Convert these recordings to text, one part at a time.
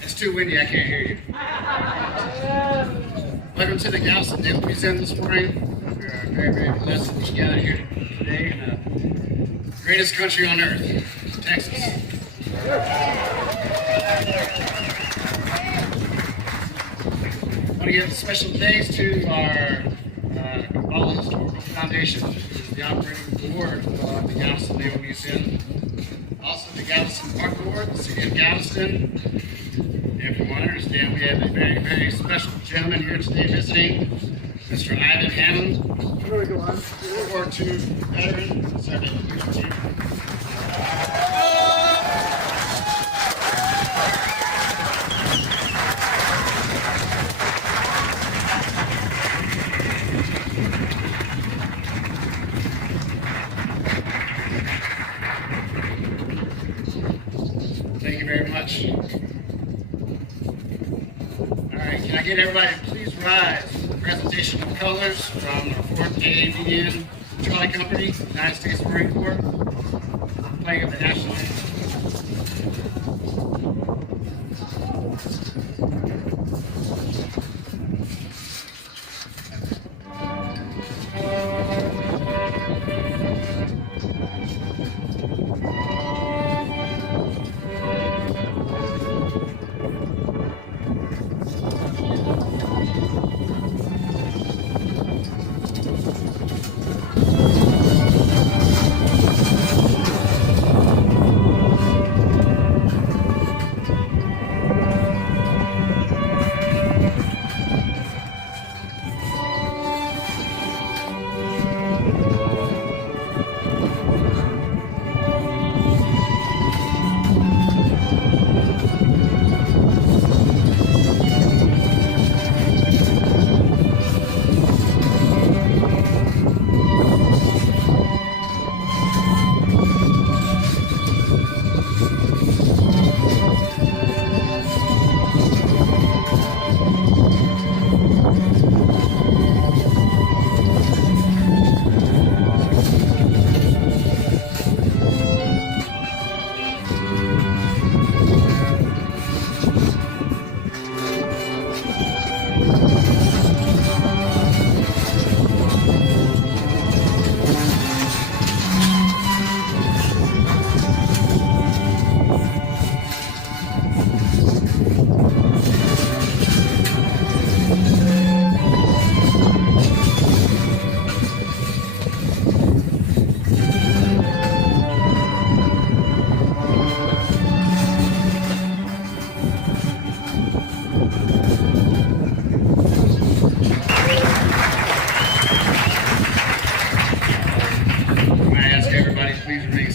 It's too windy, I can't hear you. Welcome to the Galveston Naval Museum this morning. We are very, very blessed to be gathered here today in the greatest country on earth, Texas. I want to give special thanks to our Galveston Historical Foundation, which is the operating board of the Galveston Naval Museum. Also the Galveston Park Board, the City of Galveston. And from what I understand, we have a very, very special gentleman here today visiting, Mr. Ivan Hammond, World War II veteran, Sergeant Chief. Thank you very much. All right, can I get everybody to please rise for the presentation of colors from the 4th AAVN Charlie Company, United States Marine Corps, playing of the national anthem.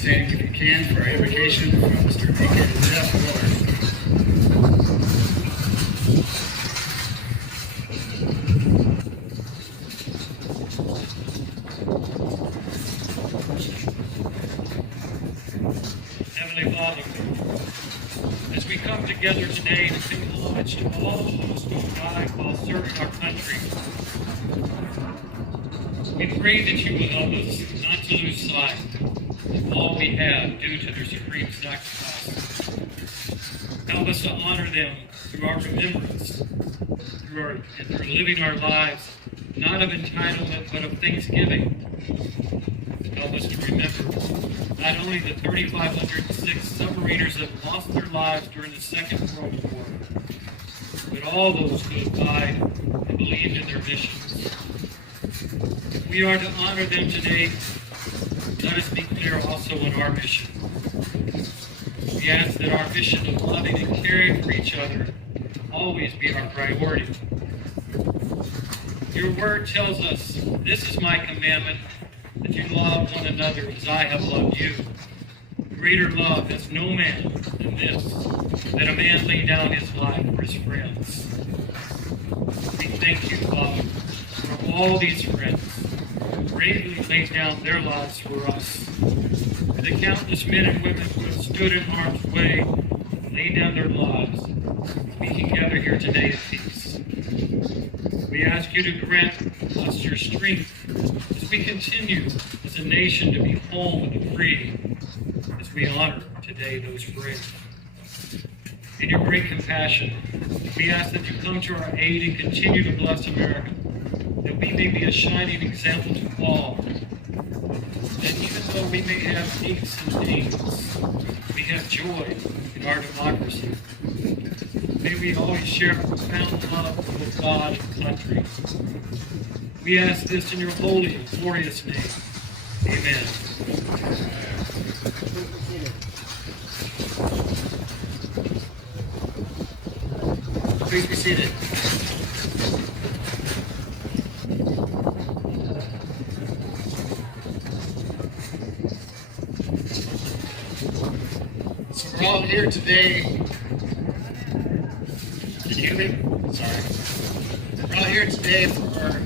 If you can, for our invocation from Mr. Deacon Jeff Willard. Heavenly Father, as we come together today to sing homage to all those who died while serving our country, we pray that you will help us not to lose sight of all we have due to their supreme sacrifice. Help us to honor them through our remembrance, through living our lives, not of entitlement, but of thanksgiving. Help us to remember not only the 3,506 submariners that lost their lives during the Second World War, but all those who have died and believed in their missions. If we are to honor them today, let us be clear also in our mission. We ask that our mission of loving and caring for each other always be our priority. Your word tells us, this is my commandment, that you love one another as I have loved you. Greater love has no man than this, that a man lay down his life for his friends. We thank you, Father, for all these friends who bravely laid down their lives for us, for the countless men and women who have stood in harm's way, laid down their lives. We can gather here today in peace. We ask you to grant us your strength as we continue as a nation to be home and free, as we honor today those brave. In your great compassion, we ask that you come to our aid and continue to bless America, that we may be a shining example to all. That even though we may have aches and pains, we have joy in our democracy. May we always share a profound love with God and country. We ask this in your holy and glorious name. Amen. Please be seated. So we're all here today. Can you hear me? Sorry. We're all here today for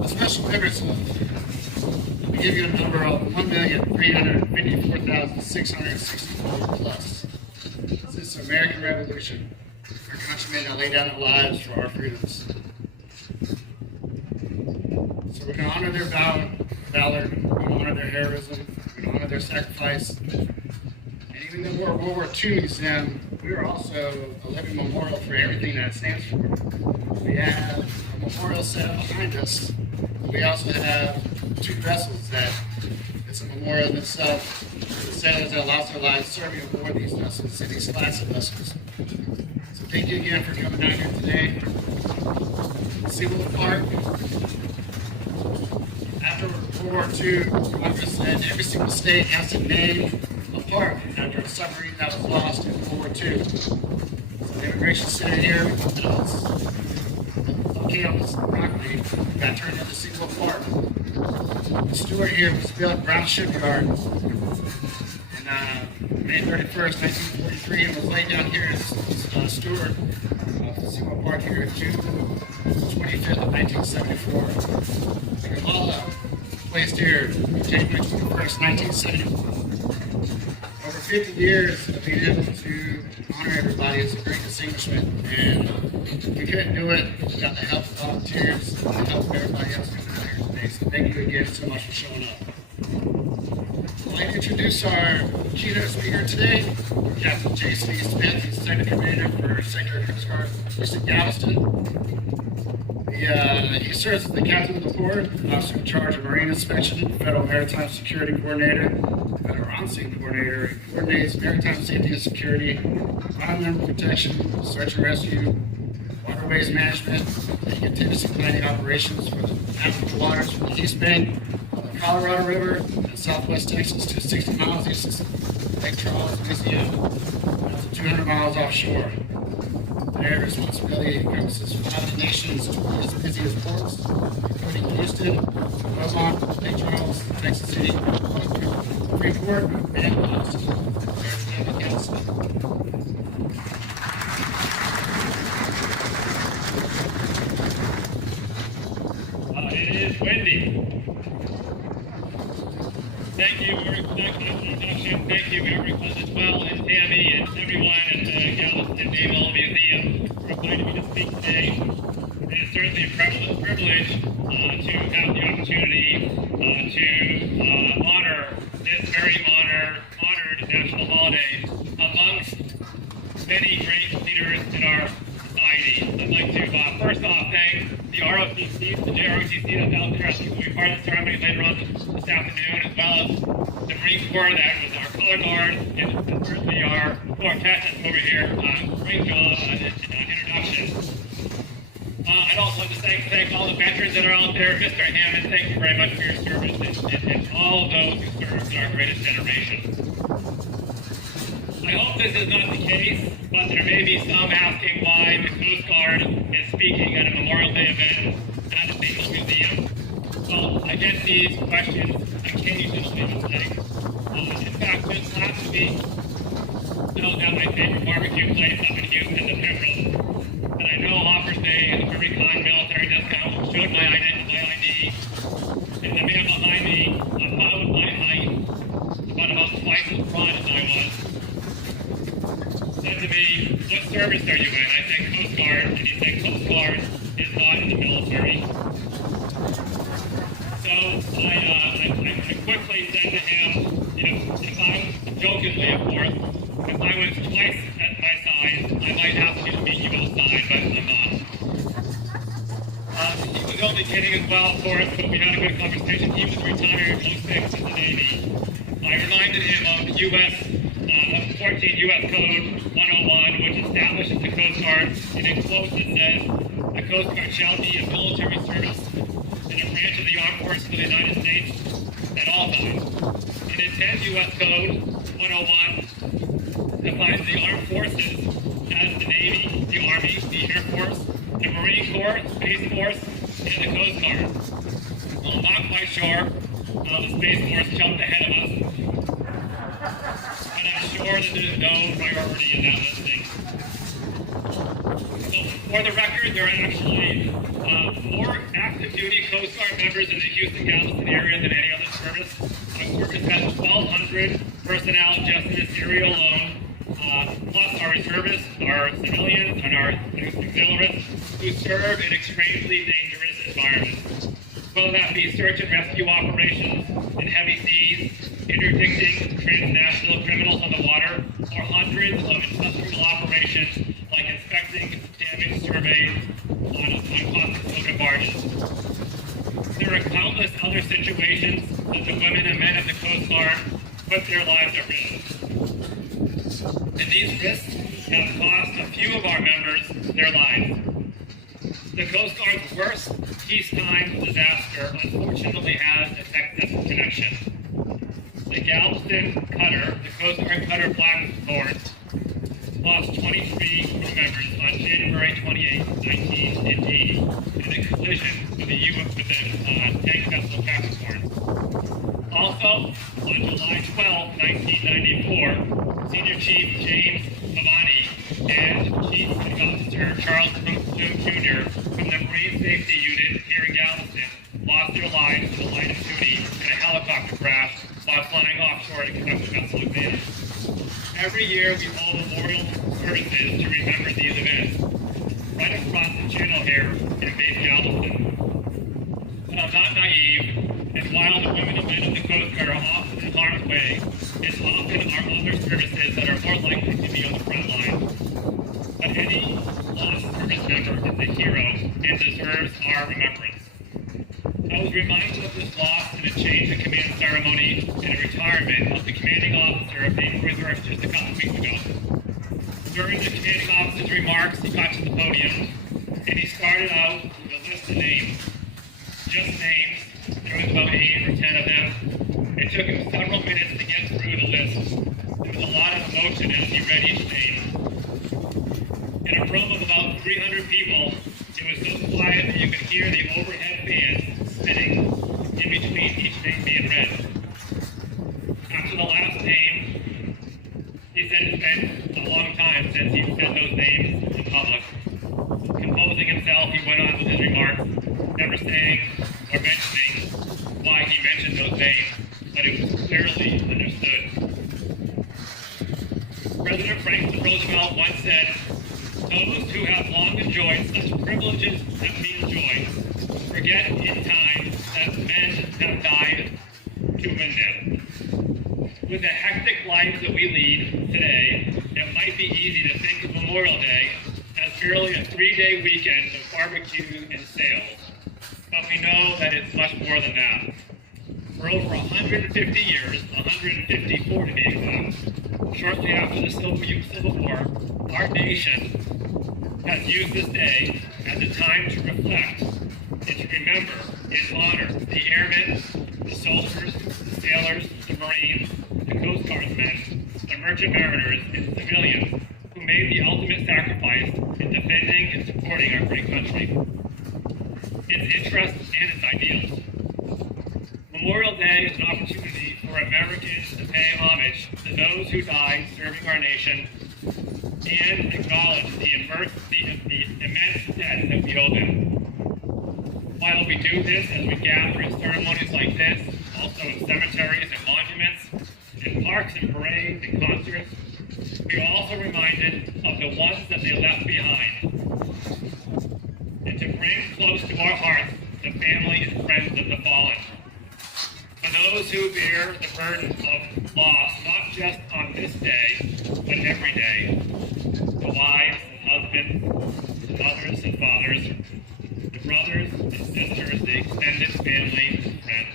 a special membership. We give you a number of 1,354,664 plus. This is the American Revolution. Our countrymen that lay down their lives for our freedoms. So we're going to honor their valor, we're going to honor their heroism, we're going to honor their sacrifice. And even though we're a World War II museum, we are also a living memorial for everything that it stands for. We have a memorial set up behind us. We also have two vessels that it's a memorial in itself for the sailors that lost their lives serving aboard these vessels, and these class of vessels. So thank you again for coming out here today. Seawolf Park. After World War II, Congress said every single state has to name a park after a submarine that was lost in World War II. So the Immigration Center here, located on this property, got turned into Seawolf Park. The Stewart here was built Brown Shipyard in May 31st, 1943, and was laid down here as Stewart Seawolf Park here June 25th of 1974. The Galveston placed here January 21st, 1974. Over 50 years of being able to honor everybody is a great distinguishment, and we couldn't do it without the help of volunteers and the help of everybody else coming out here today. So thank you again so much for showing up. I'd like to introduce our keynote speaker today, Captain J.C. Smith. He's Second Commander for Sector Coast Guard, based in Galveston. He serves as the captain of the port, officer in charge of marine inspection, federal maritime security coordinator, federal on-scene coordinator. He coordinates maritime safety and security, environmental protection, search and rescue, waterways management, and contingency planning operations for the navigable waters from the East Bank of the Colorado River in southwest Texas to 60 miles east of Lake Charles, Louisiana, and 200 miles offshore. Their responsibility encompasses 5 nations' its busiest ports, including Houston, Beaumont, Lake Charles, Texas City, Freeport, and Austin. It is windy. Thank you for that introduction. Thank you, Eric, as well, and Tammy, and everyone at the Galveston Naval Museum for inviting me to speak today. It is certainly a privilege to have the opportunity to honor this very honored national holiday amongst many great leaders in our society. I'd like to first off thank the ROTC, the JROTC that's out there. I think we'll be part of the ceremony later on this afternoon, as well as the Marine Corps that was our color guard, and certainly our quartet over here. Great job in introduction. I'd also like to thank all the veterans that are out there. Mr. Hammond, thank you very much for your service, and all of those who served in our greatest generation. I hope this is not the case, but there may be some asking why the Coast Guard is speaking at a Memorial Day event at the Naval Museum. Well, I get these questions occasionally, I think. In fact, just last week, I was at my favorite barbecue place up in Houston, the Pimrose, and I know offers me a very kind military discount, showed my ID, and the man behind me, about my height, about twice as broad as I was, said to me, what service are you in? I said, Coast Guard. And he said, Coast Guard is not in the military. So I quickly said to him, if I, jokingly of course, if I was twice at my size, I He was only kidding as well, of course, but we had a good conversation. He was retired '06 in the Navy. I reminded him of of 14 U.S. Code 101, which establishes the Coast Guard, and in quotes it says, the Coast Guard shall be a military service and a branch of the armed forces of the United States at all times. And in 10 U.S. Code 101 defines the armed forces as the Navy, the Army, the Air Force, the Marine Corps, Space Force, and the Coast Guard. Well, I'm not quite sure the Space Force jumped ahead of us, but I'm sure that there's no priority in that listing. So for the record, there are actually more active duty Coast Guard members in the Houston-Galveston area than any other service. Our service has 1,200 personnel just in this area alone, plus our reservists, our civilians, and our auxiliaries who serve in extremely dangerous environments. Whether that be search and rescue operations in heavy seas, interdicting transnational criminals on the water, or hundreds of industrial operations like inspecting damage surveys on caustic soda barges. There are countless other situations that the women and men of the Coast Guard put their lives at risk. And these risks have cost a few of our members their lives. The Coast Guard's worst peacetime disaster unfortunately has a Texas connection. The Galveston cutter, the Coast Guard cutter Blackthorn, lost 23 crew members on January 28, 1980 in a collision with the tank vessel Capricorn. Also, on July 12, 1994, Senior Chief James Pavani and Chief Officer Charles Bloom Jr. from the Marine Safety Unit here in Galveston lost their lives in the line of duty in a helicopter crash while flying offshore to conduct a vessel exam. Every year we hold memorial services to remember these events. Right across the channel here in base Galveston. But I'm not naive, and while the women and men of the Coast Guard are often in harm's way, it's often our other services that are more likely to be on the front line. But any lost service member is a hero and deserves our remembrance. I was reminded of this loss in a change of command ceremony and a retirement of the commanding officer of Naval Reserve just a couple weeks ago. During the commanding officer's remarks, he got to the podium and he started out with a list of names. Just names. There was about 8 or 10 of them. It took him several minutes to get through the list. There was a lot of emotion as he read each name. In a room of about 300 people, it was so quiet that you could hear the overhead fans spinning in between each name being read. After the last name, he said it's been a long time since he said those names in public. Composing himself, he went on with his remarks, never saying or mentioning why he mentioned those names, but it was clearly understood. President Franklin Roosevelt once said, "Those who have long enjoyed such privileges that we enjoy forget in time that men have died to win them." With the hectic lives that we lead today, it might be easy to think of Memorial Day as merely a 3-day weekend of barbecue and sales. But we know that it's much more than that. For over 150 years, 154 to be exact, shortly after the Civil War, our nation has used this day as a time to reflect and to remember and honor the airmen, the soldiers, the sailors, the Marines, the Coast Guardsmen, the merchant mariners, and civilians who made the ultimate sacrifice in defending and supporting our great country, its interests and its ideals. Memorial Day is an opportunity for Americans to pay homage to those who died serving our nation and acknowledge the immense debt that we owe them. While we do this as we gather in ceremonies like this, also in cemeteries and monuments, in parks and parades and concerts, we are also reminded of the ones that they left behind, and to bring close to our hearts the family and friends of the fallen. For those who bear the burden of loss, not just on this day, but every day, the wives and husbands, the mothers and fathers, the brothers and sisters, the extended family and friends.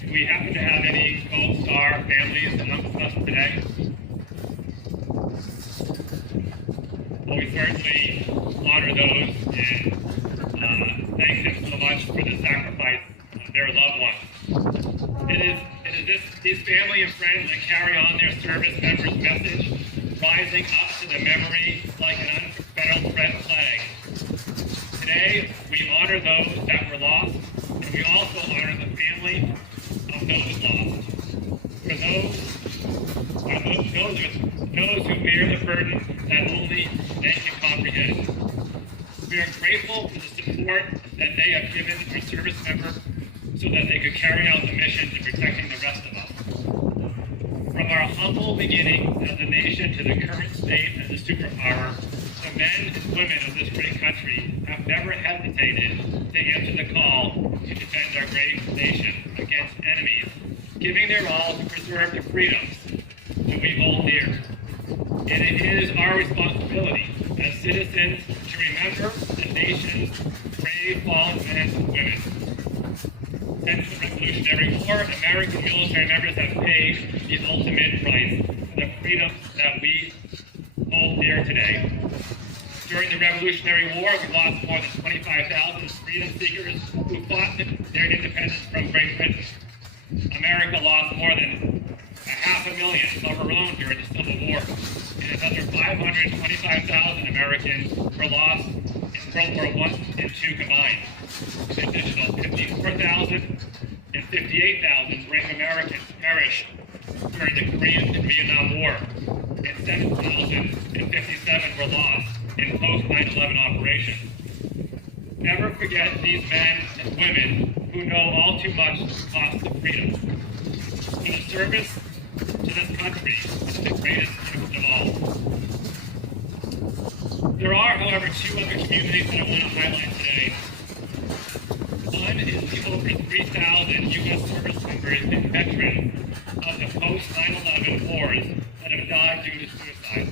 Do we happen to have any Gold Star families amongst us today? Well, we certainly honor those and thank them so much for the sacrifice of their loved ones. It is these family and friends that carry on their service members' message, rising up to the memory like an unfettered red flag. Today, we honor those that were lost, and we also honor the family of those lost. For those who bear the burden that only they can comprehend. We are grateful for the support that they have given our service members so that they could carry out the mission to protecting the rest of us. From our humble beginnings as a nation to the current state as a superpower, the men and women of this great country have never hesitated to answer the call to defend our great nation against enemies, giving their all to preserve the freedoms that we hold dear. And it is our responsibility as citizens to remember the nation's brave fallen men and women. Since the Revolutionary War, American military members have paid the ultimate price for the freedoms that we hold dear today. During the Revolutionary War, we lost more than 25,000 freedom seekers who fought their independence from Great Britain. America lost more than 500,000 of her own during the Civil War, and another 525,000 Americans were lost in World War I and II combined. An additional 54,000 and 58,000 brave Americans perished during the Korean and Vietnam War, and 7,057 were lost in post-9/11 operations. Never forget these men and women who know all too much the cost of freedom. For the service to this country is the greatest gift of all. There are, however, two other communities that I want to highlight today. One is the over 3,000 U.S. service members and veterans of the post-9/11 wars that have died due to suicide.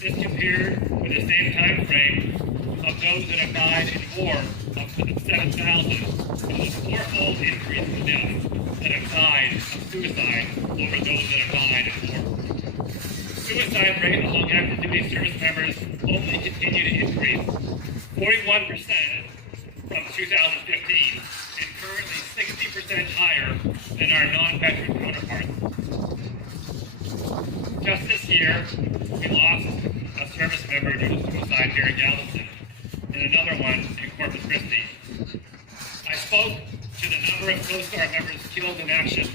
This compared with the same time frame of those that have died in war, up to 7,000, is a fourfold increase in deaths that have died of suicide over those that have died in war. Suicide rate among active duty service members only continue to increase, 41% from 2015, and currently 60% higher than our non-veteran counterparts. Just this year, we lost a service member due to suicide here in Galveston, and another one in Corpus Christi. I spoke to the number of Coast Guard members killed in action,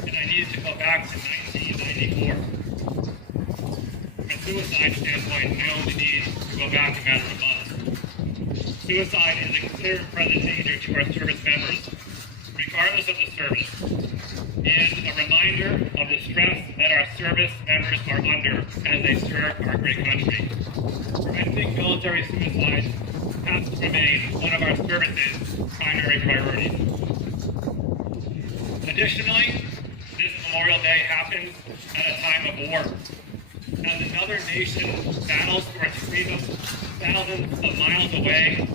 and I needed to go back to 1994. From a suicide standpoint, I only need to go back a matter of months. Suicide is a considered present danger to our service members, regardless of the service, and a reminder of the stress that our service members are under as they serve our great country. Preventing military suicide has to remain one of our service's primary priorities. Additionally, this Memorial Day happens at a time of war. As another nation battles for its freedom thousands of miles away,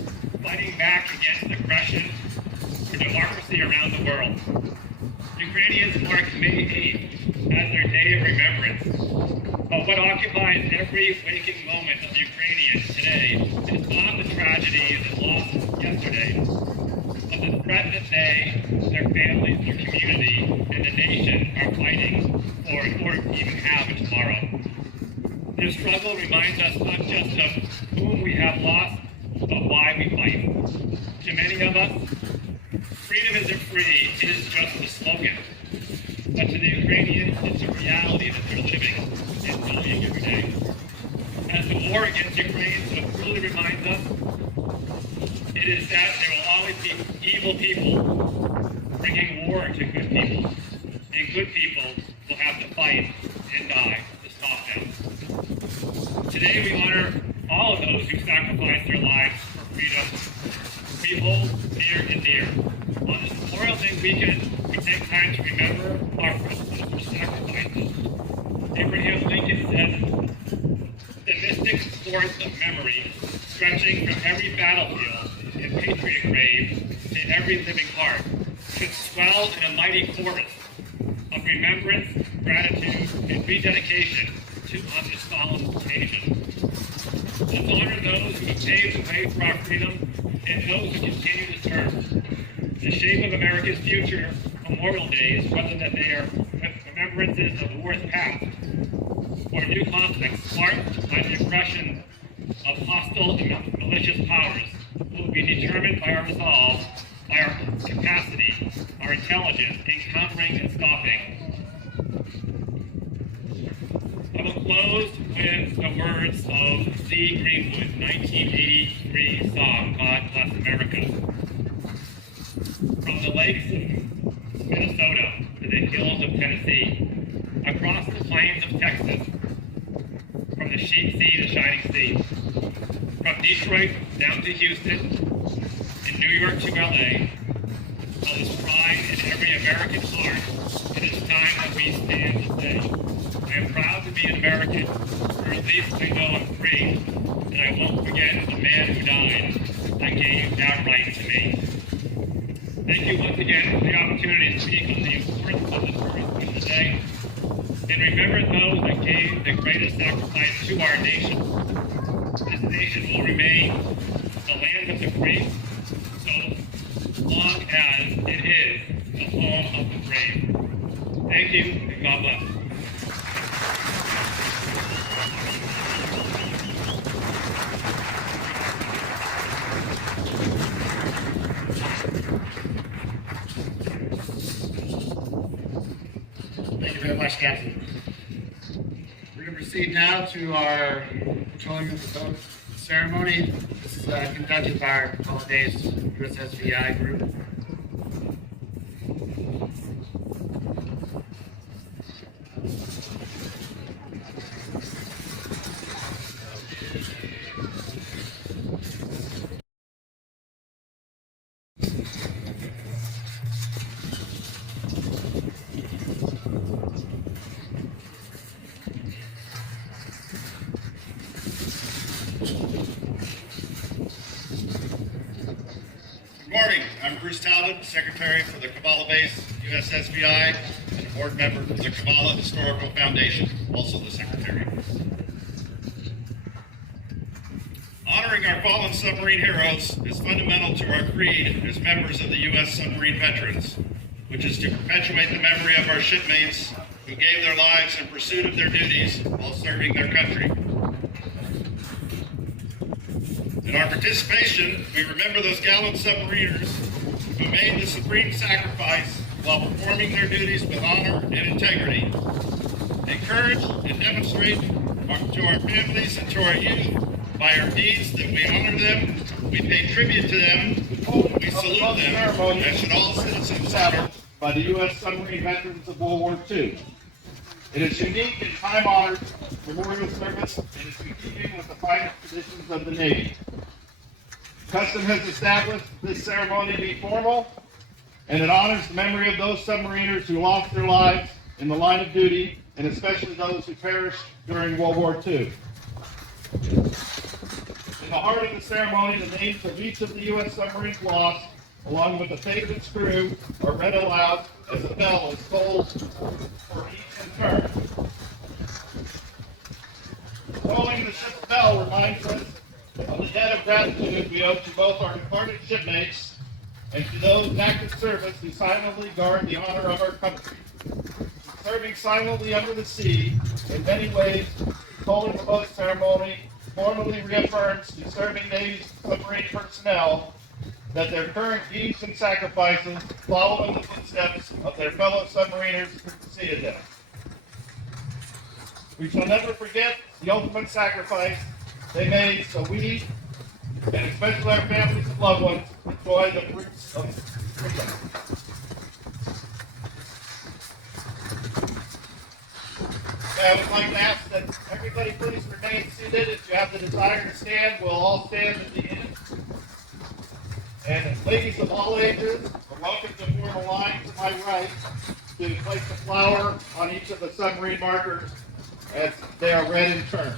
fighting back against aggression for democracy around the world. Ukrainians mark May 8th as their day of remembrance. But what occupies every waking moment of Ukrainians today is not the tragedies and losses yesterday, but the threat that they, their families, their community, and the nation are fighting for in order to even have a tomorrow. This struggle reminds us not just of whom we have lost, but why we fight. To many of us, freedom isn't free, it is just a slogan. But to the Ukrainians, it's a reality that they're living and dying every day. As the war against Ukraine so clearly reminds us, it is that there will always be evil people bringing war to good people. And good people will have to fight and die to stop them. Today we honor all of those who sacrificed their lives for freedom we hold near and dear. On this Memorial Day weekend, we take time to remember our ancestors' sacrifices. Abraham Lincoln said, the mystic force of memory stretching from every battlefield and patriot grave to every living heart, should swell in a mighty chorus of remembrance, gratitude, and rededication on this solemn occasion. Let's honor those who have paved the way for our freedom and those who continue to serve. The shape of America's future Memorial Days, whether that they are remembrances of wars past or new conflicts sparked by the aggression of hostile and malicious powers, will be determined by our resolve, by our capacity, our intelligence in countering and stopping. I will close with the words of Lee Greenwood's 1983 song, God Bless America. From the lakes of Minnesota to the hills of Tennessee, across the plains of Texas, from the sheep sea to shining sea, from Detroit down to Houston, and New York to LA, all this pride in every American heart, it is time that we stand to say, I am proud to be an American, or at least I know I'm free, and I won't forget the man who died that gave that right to me. Thank you once again for the opportunity to speak on the importance of this very special day, and remember those that gave the greatest sacrifice to our nation. This nation will remain the land of the free, so long as it is the home of the brave. Thank you, and God bless. Thank you very much, Captain. We're going to proceed now to our patrolling of the boat ceremony. This is conducted by our Holidays USSVI group. Good morning. I'm Bruce Talbot, Secretary for the Kabbalah Base USSVI and a board member for the Kabbalah Historical Foundation, also the Secretary. Honoring our fallen submarine heroes is fundamental to our creed as members of the U.S. Submarine Veterans, which is to perpetuate the memory of our shipmates who gave their lives in pursuit of their duties while serving their country. In our participation, we remember those gallant submariners who made the supreme sacrifice while performing their duties with honor and integrity. Encourage and demonstrate to our families and to our youth by our deeds that we honor them, we pay tribute to them, we salute them, and should all citizens honor by the U.S. Submarine Veterans of World War II. It is unique and time-honored memorial service and is in keeping with the finest traditions of the Navy. Custom has established this ceremony to be formal, and it honors the memory of those submariners who lost their lives in the line of duty, and especially those who perished during World War II. In the heart of the ceremony, the names of each of the U.S. submarines lost, along with the fate of its crew, are read aloud as a bell is tolled for each in turn. Tolling the ship's bell reminds us of the debt of gratitude we owe to both our departed shipmates and to those in active service who silently guard the honor of our country. Serving silently under the sea, in many ways, tolling the boat ceremony formally reaffirms to serving Navy submarine personnel that their current deeds and sacrifices follow in the footsteps of their fellow submariners who preceded them. We shall never forget the ultimate sacrifice they made so we, and especially our families and loved ones, enjoy the fruits of freedom. I would like to ask that everybody please remain seated. If you have the desire to stand, we'll all stand at the end. And ladies of all ages are welcome to form a line to my right to place a flower on each of the submarine markers as they are read in turn.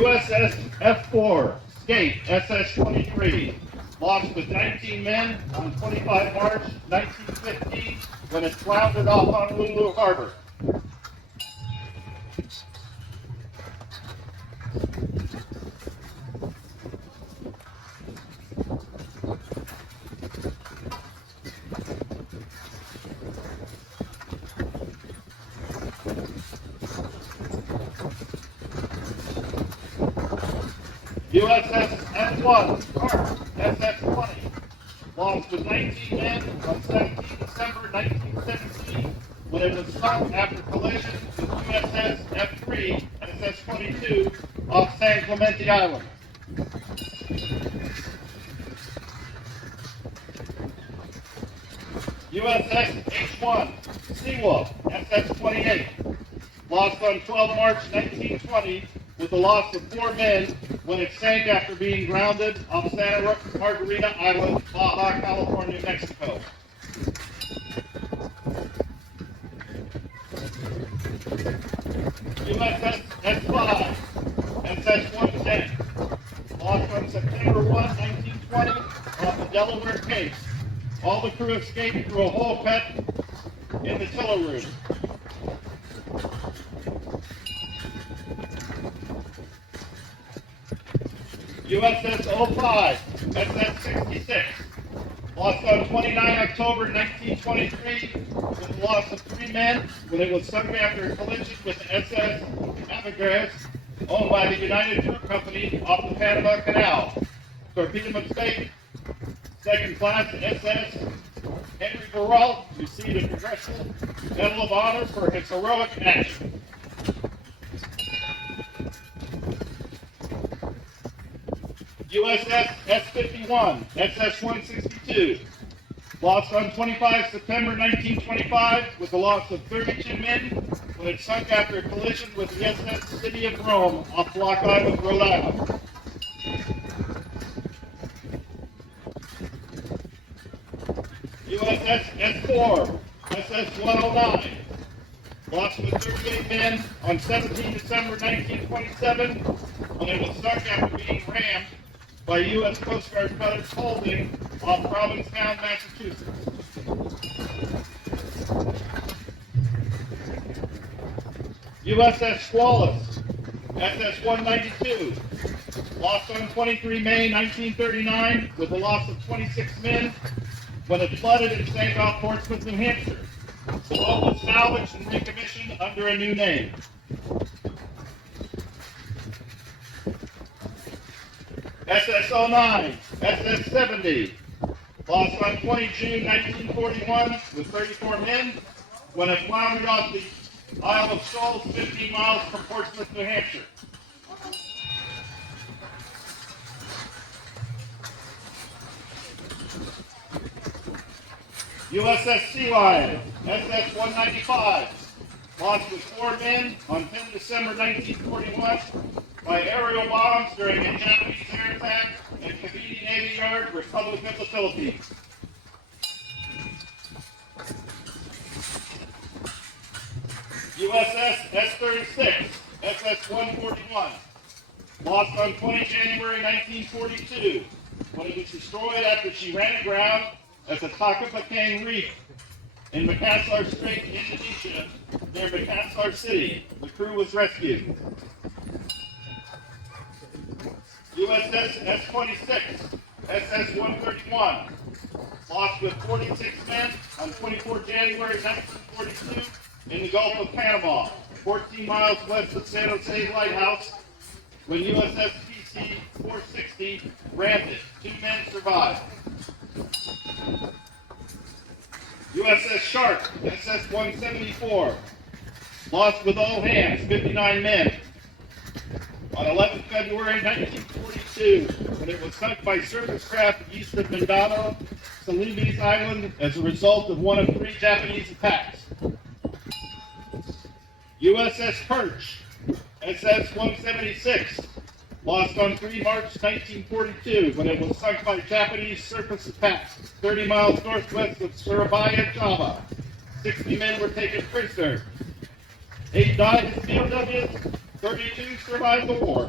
USS F4, Skate SS-23, launched with 19 men on 25 March 1915 when it floundered off Honolulu Harbor. USS F1, Clark, SS-20, launched with 19 men on 17 December 1917 when it was sunk after collision with USS F3, SS-22 off San Clemente Island. USS H1, Seawolf, SS-28, lost on 12 March 1920 with the loss of 4 men when it sank after being grounded off Santa Margarita Island, Baja California, Mexico. USS S5, SS-110, lost on September 1, 1920 off the Delaware Cape. All the crew escaped through a hole cut in the tiller room. USS 05, SS-66, lost on 29 October 1923 with the loss of 3 men when it was sunk after a collision with the SS Amigrez, owned by the United Fruit Company off the Panama Canal. Torpedo mistake, second class SS Henry Burrell received a Congressional Medal of Honor for his heroic action. USS S-51, SS-162, lost on 25 September 1925 with the loss of 32 men when it sunk after a collision with the SS City of Rome off Block Island, Rhode Island. USS S-4, SS-109, lost with 38 men on 17 December 1927 when it was sunk after being rammed by U.S. Coast Guard cutters holding off Provincetown, Massachusetts. USS Squalus, SS-192, lost on 23 May 1939 with a loss of 26 men when it flooded and sank off Portsmouth, New Hampshire. The boat was salvaged and recommissioned under a new name. SS-09, SS-70, lost on 20 June 1941 with 34 men when it floundered off the Isle of Shoals 15 miles from Portsmouth, New Hampshire. USS Sea Lion, SS-195, lost with 4 men on 10 December 1941 by aerial bombs during a Japanese air attack at Cavite Navy Yard, Republic of the Philippines. USS S-36, SS-141, lost on 20 January 1942 when it was destroyed after she ran aground at the Takapakang Reef in Makassar Strait, Indonesia, near Makassar City. The crew was rescued. USS S-26, SS-131, lost with 46 men on 24 January 1942 in the Gulf of Panama, 14 miles west of San Jose Lighthouse, when USS PC-460 rammed it. 2 men survived. USS Shark, SS-174, lost with all hands, 59 men, on 11 February 1942 when it was sunk by surface craft east of Mindanao, Celebes Island, as a result of one of 3 Japanese attacks. USS Perch, SS-176, lost on 3 March 1942 when it was sunk by Japanese surface attacks 30 miles northwest of Surabaya, Java. 60 men were taken prisoner. 8 died as POWs, 32 survived the war.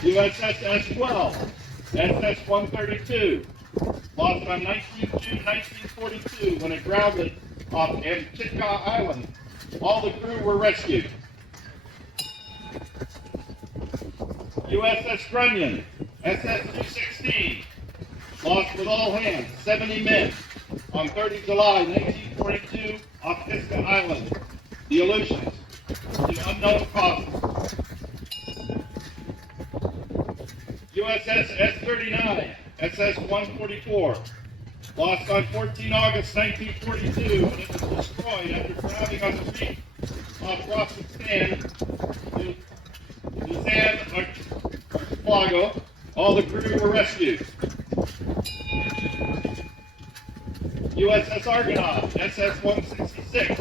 USS S-12, SS-132, lost on 19 June 1942 when it grounded off Amchitka Island. All the crew were rescued. USS Grunion, SS-216, lost with all hands, 70 men, on 30 July 1942 off Kiska Island. The Aleutians, the unknown causes. USS S-39, SS-144, lost on 14 August 1942 when it was destroyed after grounding on the reef off Rossistan, Luzon, Archipelago. All the crew were rescued. USS Argonaut, SS-166,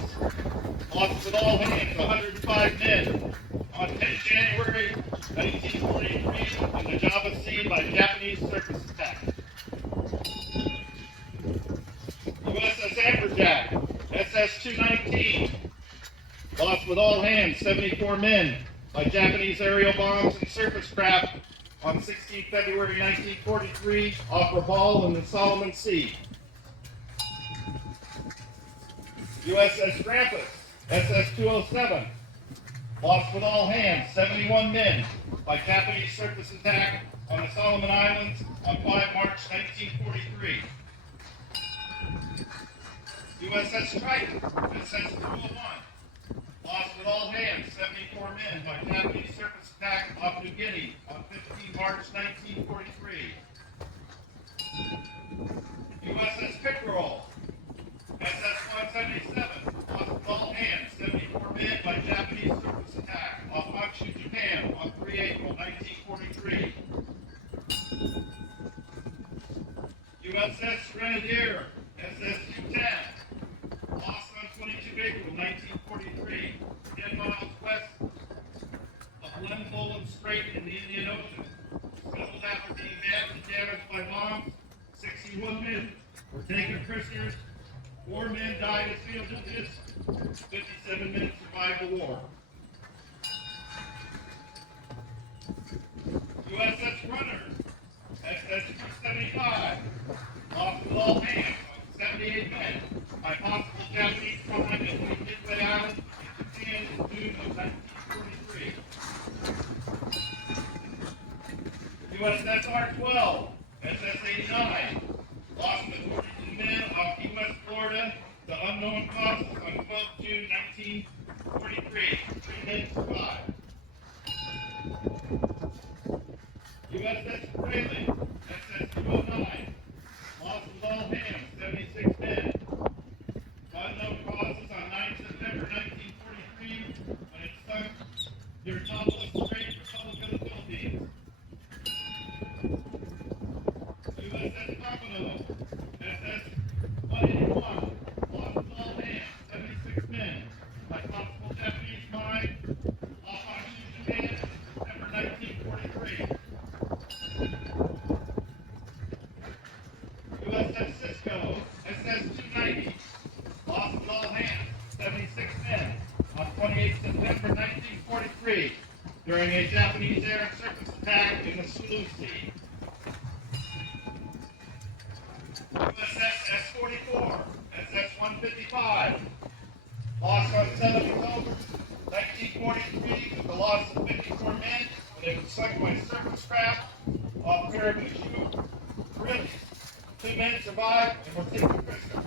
lost with all hands, 105 men, on 10 January 1943 in the Java Sea by Japanese surface attack. USS Amberjack, SS-219, lost with all hands, 74 men, by Japanese aerial bombs and surface craft on 16 February 1943 off Rabaul in the Solomon Sea. USS Grampus, SS-207, lost with all hands, 71 men, by Japanese surface attack on the Solomon Islands on 5 March 1943. USS Triton, SS-201, lost with all hands, 74 men, by Japanese surface attack off New Guinea on 15 March 1943. USS Pickerel, SS-177, lost with all hands, 74 men, by Japanese surface attack off Honshu, Japan on 3 April 1943. USS Grenadier, SS-210, lost on 22 April 1943, 10 miles west of Glenbolan Strait in the Indian Ocean. Vessels after being badly damaged by bombs, 61 men were taken prisoners, 4 men died as field injuries, 57 men survived the war. USS Runner, SS-275, lost with all hands on 78 men by possible Japanese command at Midway Island in Japan in June of 1943. USS R-12, SS-89, lost with 42 men off Key West, Florida, to unknown causes on 12 June 1943. 3 men survived. USS Fraley, SS-209, lost with all hands, 76 men. Unknown causes on 9 September 1943 when it sunk near Topless Strait, Republic of the Philippines. USS Pompano, SS-181, lost with all hands, 76 men, by possible Japanese mine off Honshu, Japan, September 1943. USS Cisco, SS-290, lost with all hands, 76 men, on 28 September 1943 during a Japanese air and surface attack in the Sulu Sea. USS S-44, SS-155, lost on 7 October 1943 with the loss of 54 men when it was sunk by surface craft off Paramushu Bridge. 2 men survived and were taken prisoner.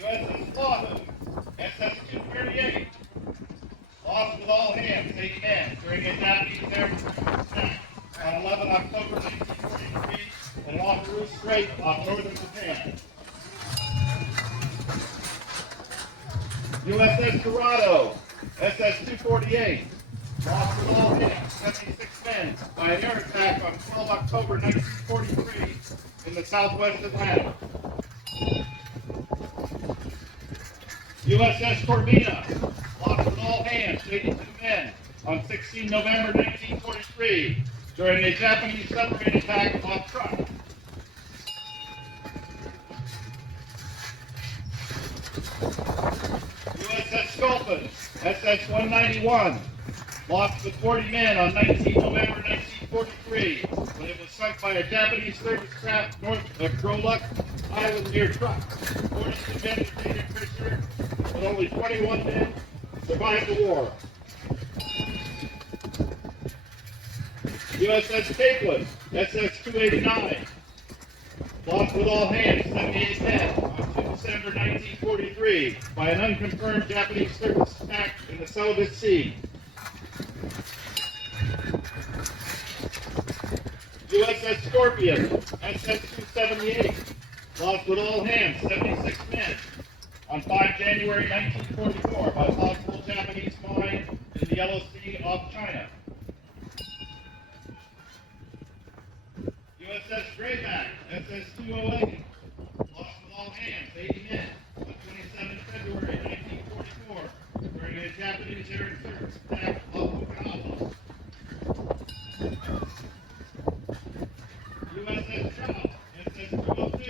USS Wahoo, SS-238, lost with all hands, 80 men, during a Japanese air attack on 11 October 1943 in Oahu Strait off northern Japan. USS Dorado, SS-248, lost with all hands, 76 men, by an air attack on 12 October 1943 in the Southwest Atlantic. USS Corvina, lost with all hands, 82 men, on 16 November 1943 during a Japanese submarine attack off Truk. Dolphin, SS-191, lost with 40 men on 19 November 1943 when it was sunk by a Japanese service craft north of Groluk Island near Truk. 42 men were taken prisoner, but only 21 men survived the war. USS Capeland, SS-289, lost with all hands 78 men on 2 December 1943 by an unconfirmed Japanese surface attack in the Celebes Sea. USS Scorpion, SS-278, lost with all hands 76 men on 5 January 1944 by possible Japanese mine in the Yellow Sea off China. USS Greyback, SS-208, lost with all hands 80 men on 27 February 1944 during a Japanese air and surface attack off Okinawa. USS Trout, SS-202,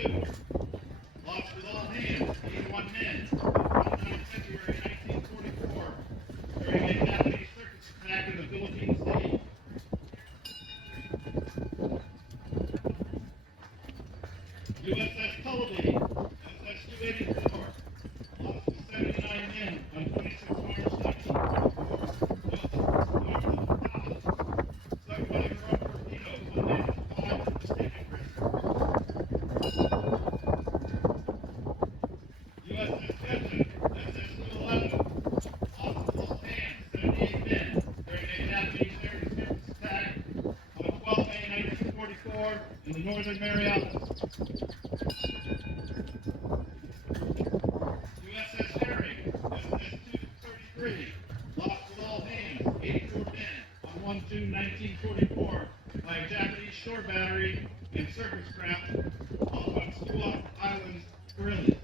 lost with all hands 81 men on 29 February 1944 during a Japanese surface attack in the Philippine Sea. USS Tullabee, SS-284, lost with 79 men on 26 March 1944. Sunk by their own torpedoes when they survived and was taken prisoner. USS Gibson, SS-211, lost with all hands 78 men during a Japanese air and surface attack on 12 May 1944 in the Northern Marianas. USS Herring, SS-233, lost with all hands 84 men on 1 June 1944 by a Japanese shore battery and surface craft off on Skuak Island, Korea.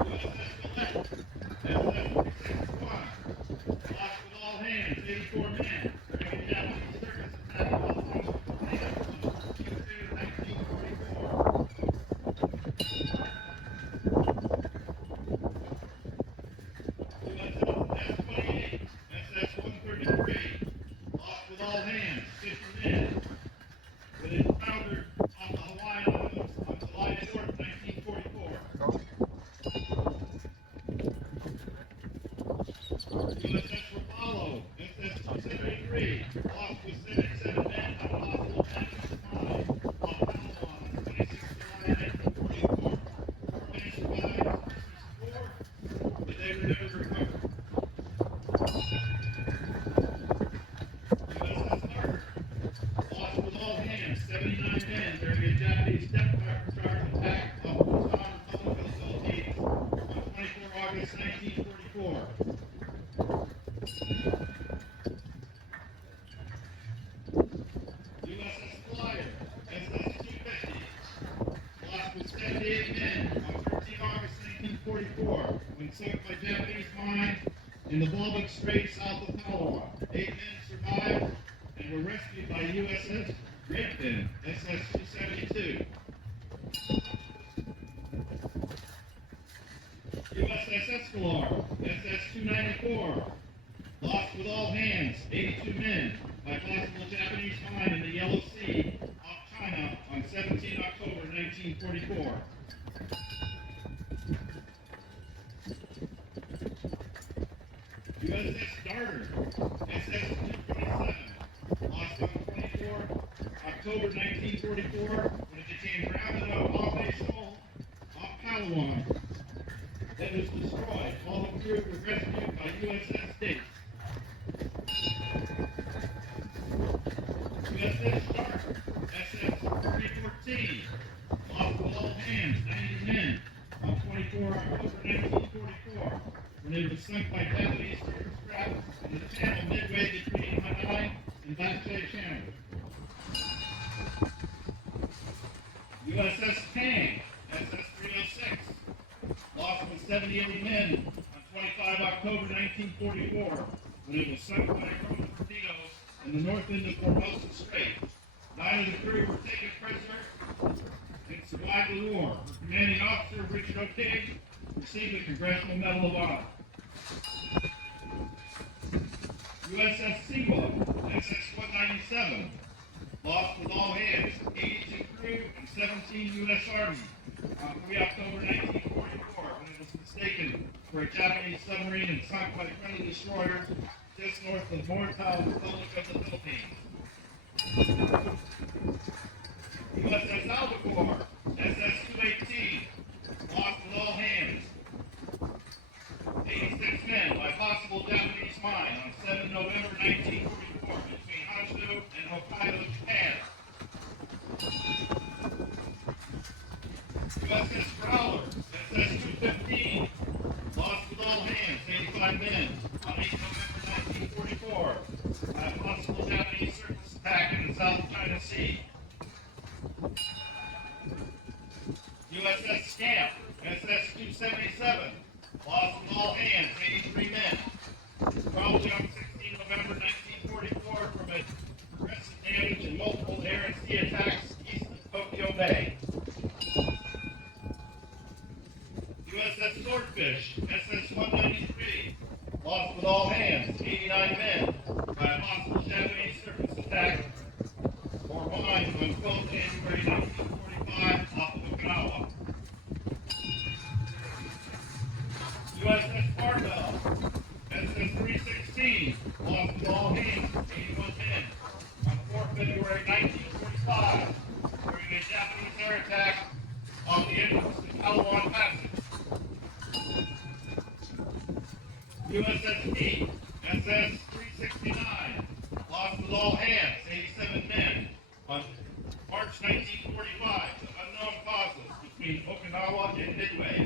USS Gillette, SS-361, lost with all hands 84 men during a Japanese surface attack off on Korea on Q2 1944. USS S-28, SS-133, lost with all hands 50 men when it foundered on the Hawaiian Islands on July 4th, 1944. USS Rapallo, SS-273, lost with 77 men on a possible Japanese mine off Palawan on 26 July 1944. 4 men survived, 4, but they were never recovered. USS Harper, lost with all hands 79 men during a Japanese depth charge attack off Luzon, Republic of the Philippines on 24 August 1944. USS Flyer, SS-250, lost with 78 men on 13 August 1944 when sunk by Japanese mines in the Baltic Strait south of Palawan. 8 men survived and were rescued by USS Great Fin, SS-272. USS Escalor, SS-294, lost with all hands 82 men by possible Japanese mine in the Yellow Sea off China on 17 October 1944. USS Darter, SS-227, lost on 24 October 1944 when it became grounded on Bombay Shoal off Palawan. That was destroyed. All the crew were rescued by USS States. USS Sharp, SS-314, lost with all hands 90 men on 24 October 1944 when it was sunk by Japanese surface craft in the channel midway between Hanai and Bache Channel. USS Tang, SS-306, lost with 78 men on 25 October 1944 when it was sunk by a Roman torpedo in the north end of Formosa Strait. 9 of the crew were taken prisoner and survived the war. Commanding Officer Richard O'King received the Congressional Medal of Honor. USS Seawolf, SS-197, lost with all hands, 82 crew and 17 U.S. Army on 3 October 1944 when it was mistaken for a Japanese submarine and sunk by friendly destroyers just north of Mortal, Republic of the Philippines. USS Albacore, SS-218, lost with all hands, 86 men by possible Japanese mine on 7 November 1944 between Honshu and Hokkaido, Japan. USS Growler, SS-215, lost with all hands, 85 men on 8 November 1944 by a possible Japanese surface attack in the South China Sea. USS Scamp, SS-277, lost with all hands, 83 men, probably on 16 November 1944 from aggressive damage and multiple air and sea attacks east of Tokyo Bay. USS Swordfish, SS-193, lost with all hands, 89 men, by a possible Japanese surface attack or mines on 12 January 1945 off of Okinawa. USS Barbell, SS-316, lost with all hands, 81 men, on 4 February 1945 during a Japanese air attack off the entrance to Palawan Passage. USS Heath, SS-369, lost with all hands, 87 men, on March 1945 to unknown causes between Okinawa and Midway.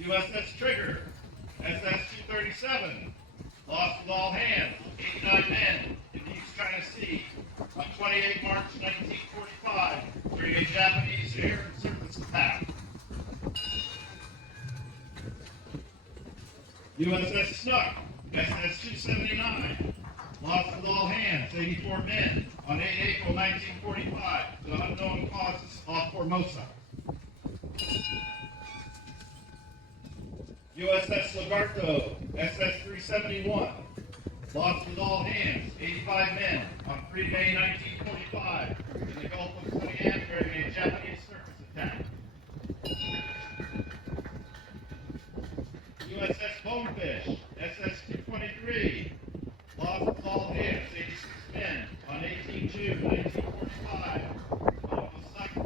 USS Trigger, SS-237, lost with all hands, 89 men in the East China Sea on 28 March 1945 during a Japanese air and surface attack. USS Snook, SS-279, lost with all hands, 84 men on 8 April 1945 to unknown causes off Formosa. USS Lagarto, SS-371, lost with all hands, 85 men on 3 May 1945 in the Gulf of Siam during a Japanese surface attack. USS Bonefish, SS-223, lost with all hands, 86 men on 18 June 1945 off Osaka,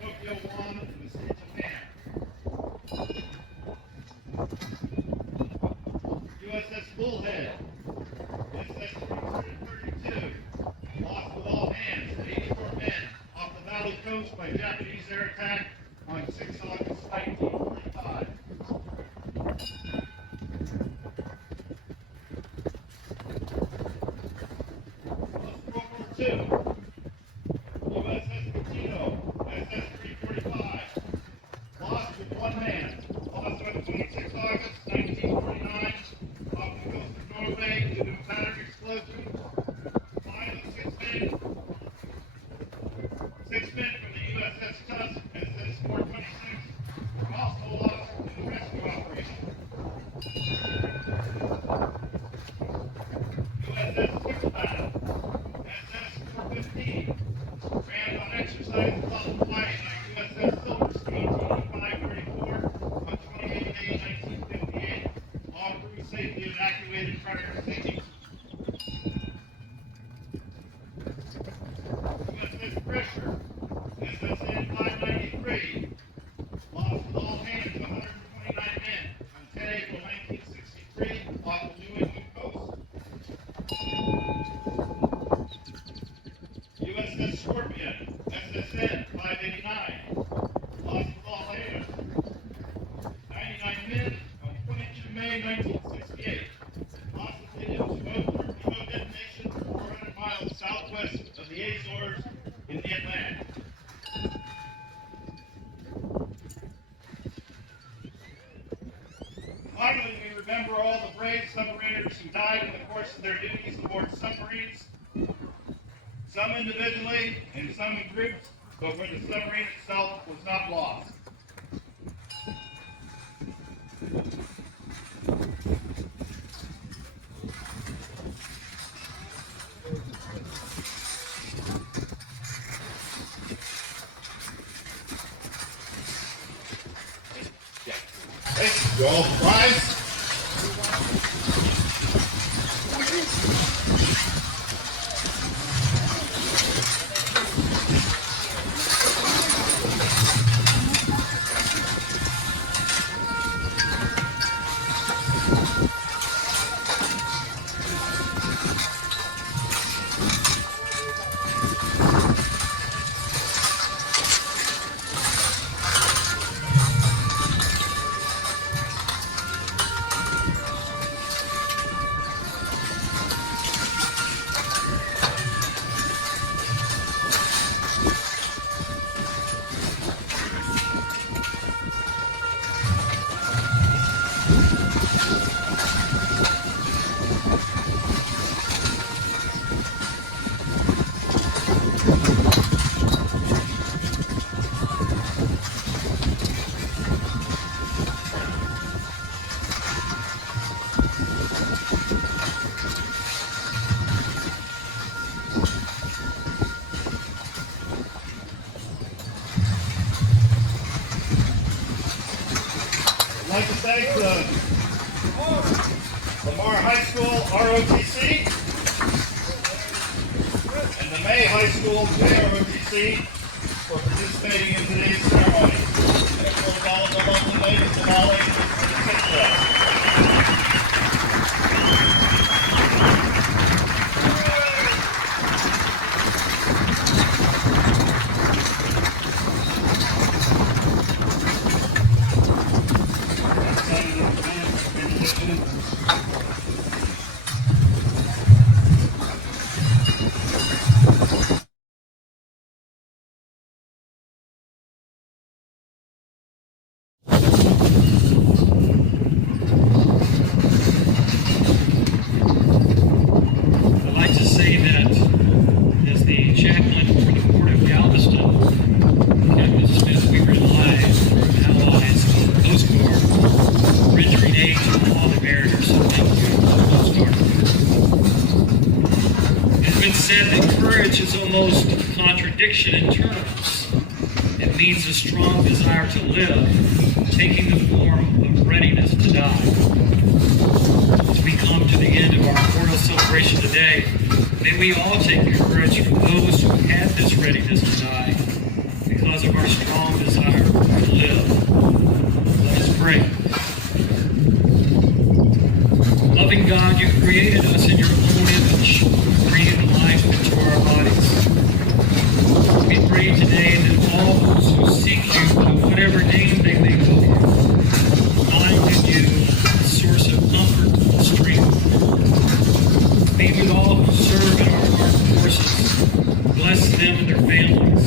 Tokyo One, and the Sea, Japan. USS Bullhead, SS-332, lost with all hands, 84 men off the Valley Coast by Japanese air attack on 6 August 1945. Post-World War II, USS Petito, SS-345, lost with one man, lost on 26 August 1949 off the coast of Norway due to a battery explosion. 6 men from the USS Tusk, SS-426, were also lost in the rescue operation. USS Switchback, SS-415, ran on exercises off Hawaii by USS Silverstein, TD-534 on 28 May 1958. All crew safely evacuated prior to sinking. USS Pressure, SSN-593, lost with all hands 129 men on 10 April 1963 off the New England coast. USS Scorpion, SSN-589, lost with all hands 99 men on 22 May 1968, possibly due to nuclear detonation 400 miles southwest of the Azores in the Atlantic. Finally, we remember all the brave submariners who died in the course of their duties aboard submarines some individually and some in groups, but where the submarine itself was not lost. You all rise. I'd like to thank the Lamar High School ROTC and the May High School JROTC for participating in today's ceremony. And of course, all of the local ladies and all ladies for participating. I'd like to say that as the chaplain for the Port of Galveston, Captain Smith, we rely on our allies on the Coast Guard, rendering aid to all the mariners. So thank you to the Coast Guard. It's been said that courage is almost a contradiction in terms. It means a strong desire to live, taking the form of readiness to die. As we come to the end of our memorial celebration today, may we all take courage from those who had this readiness to die because of our strong desire to live. Let us pray. Loving God, you created us in your own image, breathed life into our bodies. We pray today that all those who seek you by whatever name they may call you, find in you a source of comfort and strength. Be with all who serve in our armed forces. Bless them and their families.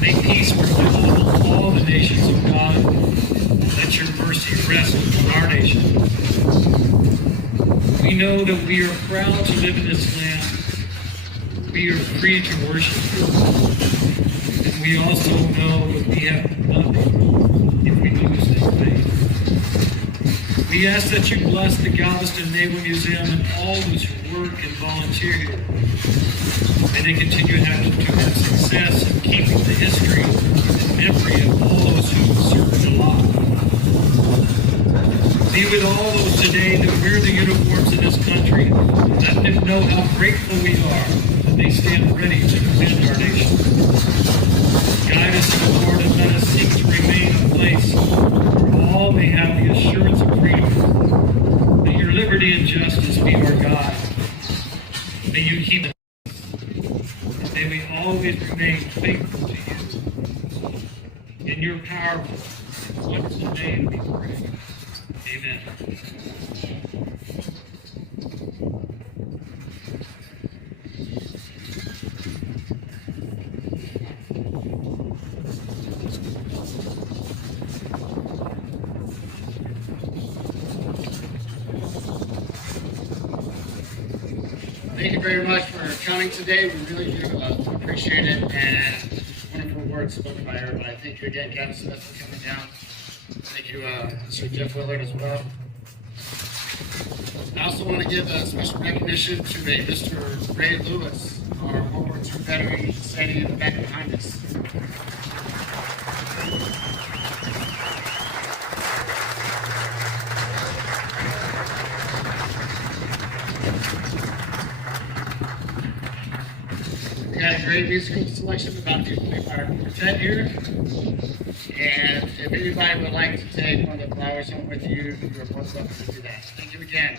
Make peace prevail among all the nations of God. Let your mercy rest upon our nation. We know that we are proud to live in this land. We are free to worship you. And we also know that we have nothing if we lose this faith. We ask that you bless the Galveston Naval Museum and all those who work and volunteer here. May they continue to have success in keeping the history and memory of all those who served alive. Be with all those today that wear the uniforms of this country. Let them know how grateful we are that they stand ready to defend our nation. Guide us, Lord, and let us seek to remain a place where all may have the assurance of freedom. May your liberty and justice be our guide. May you keep us. And may we always remain faithful to you. In your powerful, wonderful name we pray. Amen. Thank you very much for coming today. We really do appreciate it, and wonderful words spoken by everybody. Thank you again, Captain Smith, for coming down. Thank you, Mr. Jeff Willard, as well. I also want to give a special recognition to a Mr. Ray Lewis, our World War II veteran, standing in the back behind us. We got a great musical selection about to play by our quartet here. And if anybody would like to take one of the flowers home with you, you're most welcome to do that. Thank you again.